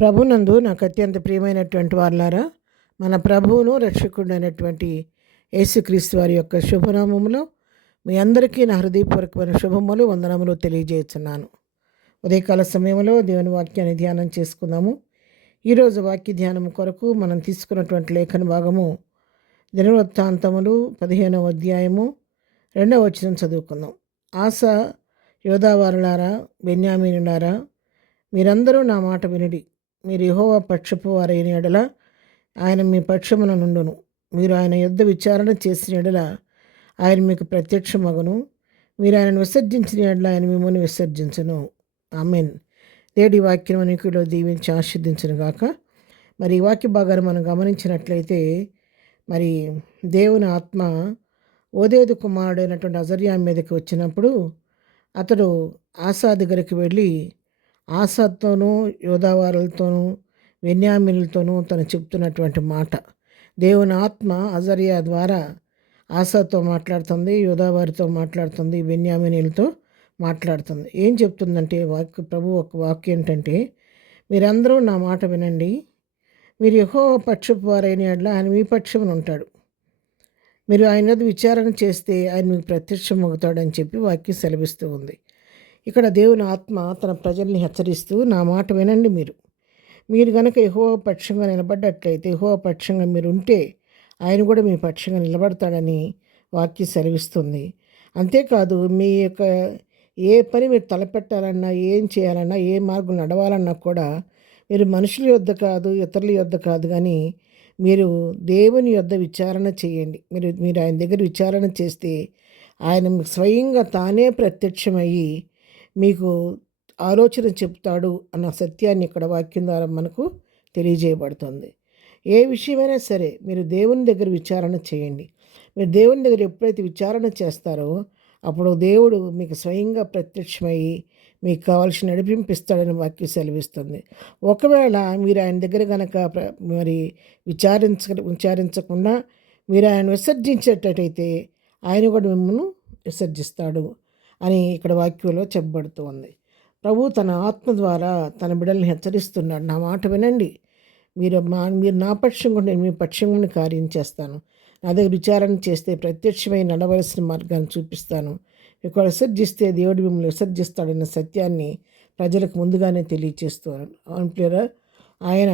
ప్రభునందు నాకు అత్యంత ప్రియమైనటువంటి వారులారా, మన ప్రభువును రక్షకుడైనటువంటి యేసుక్రీస్తు వారి యొక్క శుభనామములో మీ అందరికీ నా హృదయపూర్వకమైన శుభములు వందనములు తెలియజేస్తున్నాను. ఉదయకాల సమయంలో దేవుని వాక్యాన్ని ధ్యానం చేసుకుందాము. ఈరోజు వాక్య ధ్యానం కొరకు మనం తీసుకున్నటువంటి లేఖన భాగము దినవృత్తాంతములు 15వ అధ్యాయము 2వ వచనం చదువుకుందాం. ఆస యోధావారులారా, బెన్యామీనులారా, మీరందరూ నా మాట వినుడి. మీరు యెహోవా పక్షపు వారైన ఎడల ఆయన మీ పక్షమున నుండును. మీరు ఆయన యుద్ధ విచారణ చేసిన ఎడల ఆయన మీకు ప్రత్యక్షమగును. మీరు ఆయనను విసర్జించిన ఎడల ఆయన మిమ్మల్ని విసర్జించును. ఆమేన్. దేవుడి వాక్యం మనకిలో దీవించి ఆశీర్దించును గాక. మరి ఈ వాక్య భాగాన్ని మనం గమనించినట్లయితే, మరి దేవుని ఆత్మ ఓదేదు కుమారుడైనటువంటి అజర్యా మీదకి వచ్చినప్పుడు అతడు ఆసా దగ్గరికి వెళ్ళి ఆసాతోనూ యోధావారులతోనూ బెన్యామీనులతోనూ తను చెప్తున్నటువంటి మాట, దేవుని ఆత్మ అజర్యా ద్వారా ఆసాతో మాట్లాడుతుంది, యోధావారితో మాట్లాడుతుంది, బెన్యామీనులతో మాట్లాడుతుంది. ఏం చెప్తుందంటే ప్రభు ఒక వాక్యం ఏంటంటే, మీరందరూ నా మాట వినండి. మీరు యెహోవా పక్షపు వారైన యెడల ఆయన మీ పక్షమున ఉంటాడు. మీరు ఆయన మీద విచారణ చేస్తే ఆయన మీకు ప్రత్యక్షమవుతాడని చెప్పి వాక్యం సెలవిస్తూ ఉంది. ఇక్కడ దేవుని ఆత్మ తన ప్రజల్ని హెచ్చరిస్తూ, నా మాట వినండి. మీరు కనుక యెహోవా పక్షంగా నిలబడ్డట్లయితే, యెహోవా పక్షంగా మీరు ఉంటే ఆయన కూడా మీ పక్షంగా నిలబడతాడని వాక్యం సెలవిస్తుంది. అంతేకాదు, మీ యొక్క ఏ పని మీరు తలపెట్టాలన్నా, ఏం చేయాలన్నా, ఏ మార్గం నడవాలన్నా కూడా మీరు మనుషుల యొద్ద కాదు, ఇతరుల యొద్ద కాదు, కానీ మీరు దేవుని యొద్ద విచారణ చేయండి. మీరు ఆయన దగ్గర విచారణ చేస్తే ఆయన స్వయంగా తానే ప్రత్యక్షమయ్యి మీకు ఆలోచన చెప్తాడు అన్న సత్యాన్ని ఇక్కడ వాక్యం ద్వారా మనకు తెలియజేయబడుతుంది. ఏ విషయమైనా సరే మీరు దేవుని దగ్గర విచారణ చేయండి. మీరు దేవుని దగ్గర ఎప్పుడైతే విచారణ చేస్తారో అప్పుడు దేవుడు మీకు స్వయంగా ప్రత్యక్షమయ్యి మీకు కావాల్సిన నడిపింపిస్తాడని వాక్యం సెలవిస్తుంది. ఒకవేళ మీరు ఆయన దగ్గర కనుక మరి విచారించకుండా మీరు ఆయన విసర్జించేటట్టయితే ఆయన కూడా మిమ్మల్ని విసర్జిస్తాడు అని ఇక్కడ వాక్యంలో చెప్పబడుతూ ఉంది. ప్రభు తన ఆత్మ ద్వారా తన బిడ్డల్ని హెచ్చరిస్తున్నాడు. నా మాట వినండి. మీరు నా పక్షంగా నేను మీ పక్షంగా కార్యం చేస్తాను. నా దగ్గర విచారణ చేస్తే ప్రత్యక్షమై నడవలసిన మార్గాన్ని చూపిస్తాను. ఇక్కడ విసర్జిస్తే దేవుడు మిమ్మల్ని విసర్జిస్తాడన్న సత్యాన్ని ప్రజలకు ముందుగానే తెలియచేస్తున్నాను. అవును, ఆయన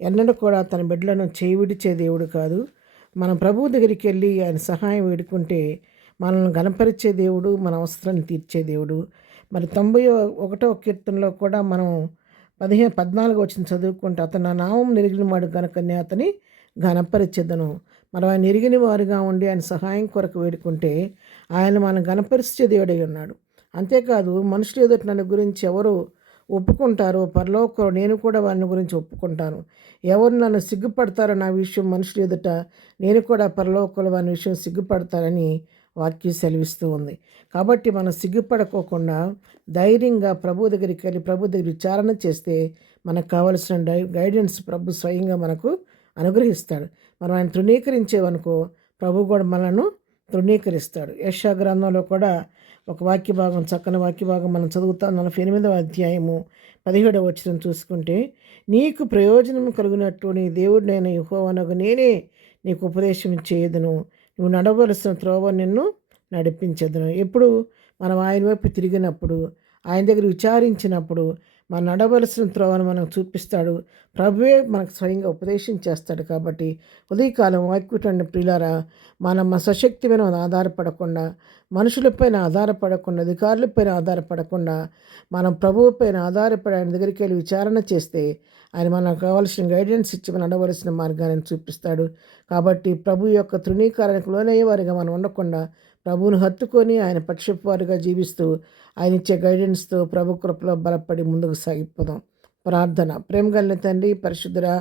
ఎన్నడూ కూడా తన బిడ్డలను చేయి విడిచే దేవుడు కాదు. మనం ప్రభువు దగ్గరికి వెళ్ళి ఆయన సహాయం వేడుకుంటే మనల్ని గణపరిచే దేవుడు, మన అవసరాన్ని తీర్చే దేవుడు. మరి 91వ కీర్తనలో కూడా మనం 14 వచనం చదువుకుంటే, అతను నా నామం నెరిగిన వాడు కనుక నేను అతని గణపరిచెదను. మనం ఆయన ఎరిగిన వారుగా ఉండి ఆయన సహాయం కొరకు వేడుకుంటే ఆయన మనం గణపరిచే దేవుడై ఉన్నాడు. అంతేకాదు, మనుషులు ఎదుట నన్ను గురించి ఎవరు ఒప్పుకుంటారో పరలోకంలో నేను కూడా వారిని గురించి ఒప్పుకుంటాను. ఎవరు నన్ను సిగ్గుపడతారో నా విషయం మనుషులు ఎదుట నేను కూడా పరలోకంలో వారి విషయం సిగ్గుపడతారని వాక్యం సెలవిస్తూ ఉంది. కాబట్టి మనం సిగ్గుపడకోకుండా ధైర్యంగా ప్రభు దగ్గరికి వెళ్ళి ప్రభు దగ్గర విచారణ చేస్తే మనకు కావలసిన గైడెన్స్ ప్రభు స్వయంగా మనకు అనుగ్రహిస్తాడు. మనం ఆయన తృణీకరించేవనుకో ప్రభు కూడా మనను తృణీకరిస్తాడు. యెషయా గ్రంథంలో కూడా ఒక వాక్య భాగం, చక్కని వాక్య భాగం మనం చదువుతాం. 48వ అధ్యాయము 17వ వచనం చూసుకుంటే, నీకు ప్రయోజనం కలిగినట్టు నీ దేవుడినైన యెహోవానగు నేనే నీకు ఉపదేశం చేయదును, నువ్వు నడవలసిన త్రోవ నిన్ను నడిపించదును. ఎప్పుడు మనం ఆయన వైపు తిరిగినప్పుడు, ఆయన దగ్గర విచారించినప్పుడు మనం నడవలసిన త్రోవను మనకు చూపిస్తాడు. ప్రభువే మనకు స్వయంగా ఉపదేశం చేస్తాడు. కాబట్టి ఉదయకాలం వాక్యుటండి ప్రియులారా, మనం మన సశక్తి మీద ఆధారపడకుండా, మనుషులపైన ఆధారపడకుండా, అధికారులపైన ఆధారపడకుండా మనం ప్రభువుపైన ఆధారపడి ఆయన దగ్గరికి వెళ్ళి విచారణ చేస్తే ఆయన మనకు కావాల్సిన గైడెన్స్ ఇచ్చి మనం నడవలసిన మార్గాన్ని చూపిస్తాడు. కాబట్టి ప్రభు యొక్క తృణీకరణకు లోనయ్యేవారిగా మనం ఉండకుండా ప్రభువును హత్తుకొని ఆయన పక్షపారుగా జీవిస్తూ ఆయన ఇచ్చే గైడెన్స్తో ప్రభు కృపలో బలపడి ముందుకు సాగిపోదాం. ప్రార్థన. ప్రేమ కలిగిన తండ్రి, పరిశుద్ధుడా,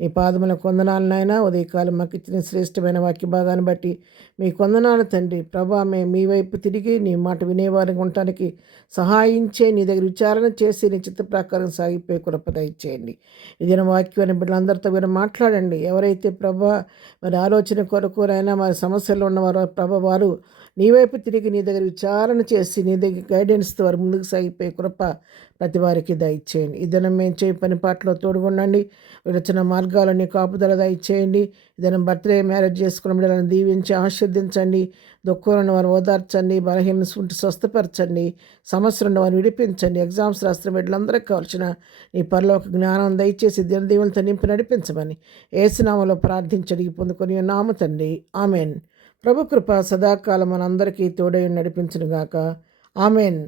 నీ పాదముల కొందనాలు నాయన. ఉదయకాలం మాకు ఇచ్చిన శ్రేష్టమైన వాక్య భాగాన్ని బట్టి మీ కొందనాలు తండ్రి. ప్రభా, మేము మీ వైపు తిరిగి నీ మాట వినేవారికి ఉండటానికి సహాయించే, నీ దగ్గర విచారణ చేసి నీ చిత్త ప్రకారం సాగిపోయే కృప దయచేయండి. ఇదిన వాక్యాన్ని బిడ్డలందరితో మీరు మాట్లాడండి. ఎవరైతే ప్రభా మరి ఆలోచన కొరకునైనా మరి సమస్యలు ఉన్నవారో ప్రభా, వారు నీ వైపు తిరిగి నీ దగ్గర విచారణ చేసి నీ దగ్గర గైడెన్స్తో వారు ముందుకు సాగిపోయే కృప ప్రతి వారికి దయచేయండి. ఈ దినం మేము చేయ పని పాటలో తోడుగుండండి. విరచన మార్గాలని కాపుదల దయచేయండి. ఈ దినం బర్త్డే మ్యారేజ్ చేసుకున్న బిడ్డలను దీవించి ఆశీర్దించండి. దుఃఖాలను వారు ఓదార్చండి. బలహీన ఉంటే స్వస్థపరచండి. సమస్యలను వారు విడిపించండి. ఎగ్జామ్స్ రాస్తున్న బిడ్డలందరికీ కావాల్సిన నీ పరలోక జ్ఞానం దయచేసి దినదీవులతో నింపి నడిపించమని ఏసునామలో ప్రార్థించడిగి పొందుకొని నామ తండ్రి. ఆమెన్. ప్రభు కృప సదాకాలం మనందరికీ తోడై నడిపించునుగాక. ఆమెన్.